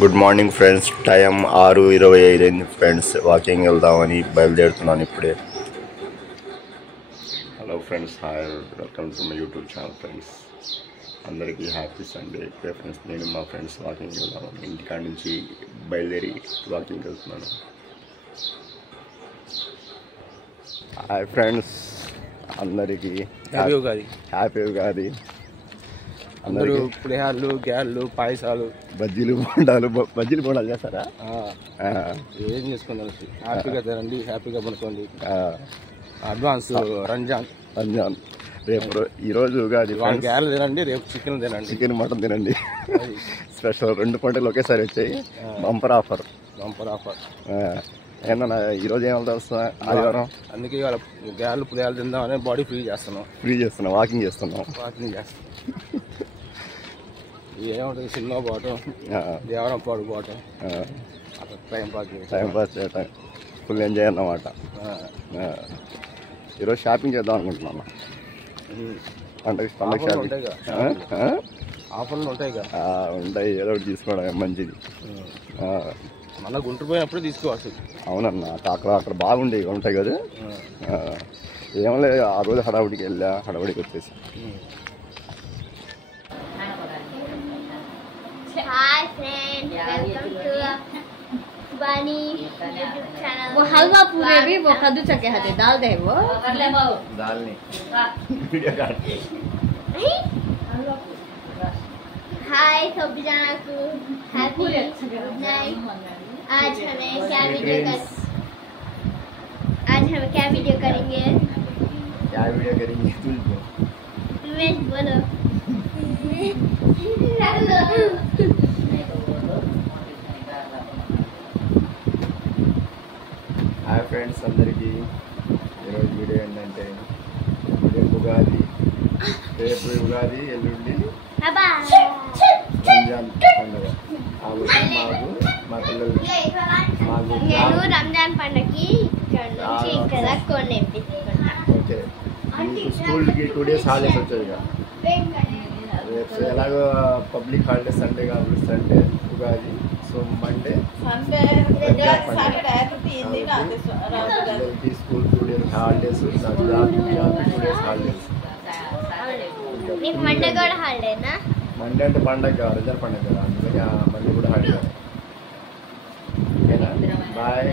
Good morning friends. Time 6:25 అయింది friends. Walking వెళ్దామని బయలుదేరుతున్నాను ఇప్పుడే. Hello friends, hi, welcome to my YouTube channel friends. అందరికీ హ్యాపీ సండే. ఇప్పుడే ఫ్రెండ్స్ నేను మా ఫ్రెండ్స్ వాకింగ్ వెళ్దామని ఇంటికాడ నుంచి బయలుదేరి వాకింగ్ వెళ్తున్నాను. హాయ్ ఫ్రెండ్స్, అందరికీ హ్యాపీ ఉగాది. అందరూ పులిహార్లు, గ్యార్లు, పాయసాలు, బజ్జీలు బోండాలు చేస్తారా? ఏం చేసుకుందాం. హ్యాపీగా తినండి, హ్యాపీగా పడుకోండి. అడ్వాన్స్ రంజాన్ రేపు ఈరోజు ఉగాది. గ్యార్లు తినండి, రేపు చికెన్ తినండి, చికెన్ మటన్ తినండి. స్పెషల్ 2 పంటలు ఒకేసారి వచ్చాయి. Bumper offer. ఏంటన్నా ఈరోజు ఏం వెళ్తా ఆదివారం, అందుకే వాళ్ళ గ్యార్లు పులిహార్లు తిందామని బాడీ ఫ్రీ చేస్తున్నాం. వాకింగ్ చేస్తున్నాం. ఏముంటుంది, సినిమా పోవటం, దేవరం పాడు పోవటం, టైం పాస్ చేయటం, ఫుల్ ఎంజాయ్ అన్నమాట. ఈరోజు షాపింగ్ చేద్దాం అనుకుంటున్నాను. పండగ షాపింగ్ ఆఫర్లు ఉంటాయి కదా. ఉంటాయి, ఏదో ఒకటి తీసుకోవడం మంచిది. మళ్ళీ గుంటూరు పోయినప్పుడు తీసుకోవచ్చు. అవునన్నా, అక్కడ బాగుండేవి ఉంటాయి కదా. ఏమో లేదు, ఆ రోజు హడావుడికి వచ్చేసి. Hi friends, welcome to Bani YouTube channel. वो हलवा पूरे भी वो कद्दू चके हते डाल दे वो दाल नहीं वीडियो काट के Hi सभी जना को हैप्पी नाइट. आज हम क्या वीडियो करेंगे? तुम्हें बोलो. హాయ్ ఫ్రెండ్స్, అందరికీ ఈరోజు వీడియో ఏంటంటే రేపు ఉగాది, ఎల్లుండి రంజాన్ పండుగ. మా పిల్లలు నేను రంజాన్ పండుగకి ఇక్కడ కొన్ని ఓకే. స్కూల్కి 2 days హాలిడేస్ వచ్చాయి కదా. రేపు ఎలాగో పబ్లిక్ హాలిడే సండే కాబట్టి Sunday Ugadi, so Monday school 2 days holidays, 2 days holidays. Monday కూడా హాలిడేనా? మండే అంటే పండగ, రంజాన్ పండగ కదా, అందుకని మండే కూడా హాలిడే. ఓకేనా? బాయ్.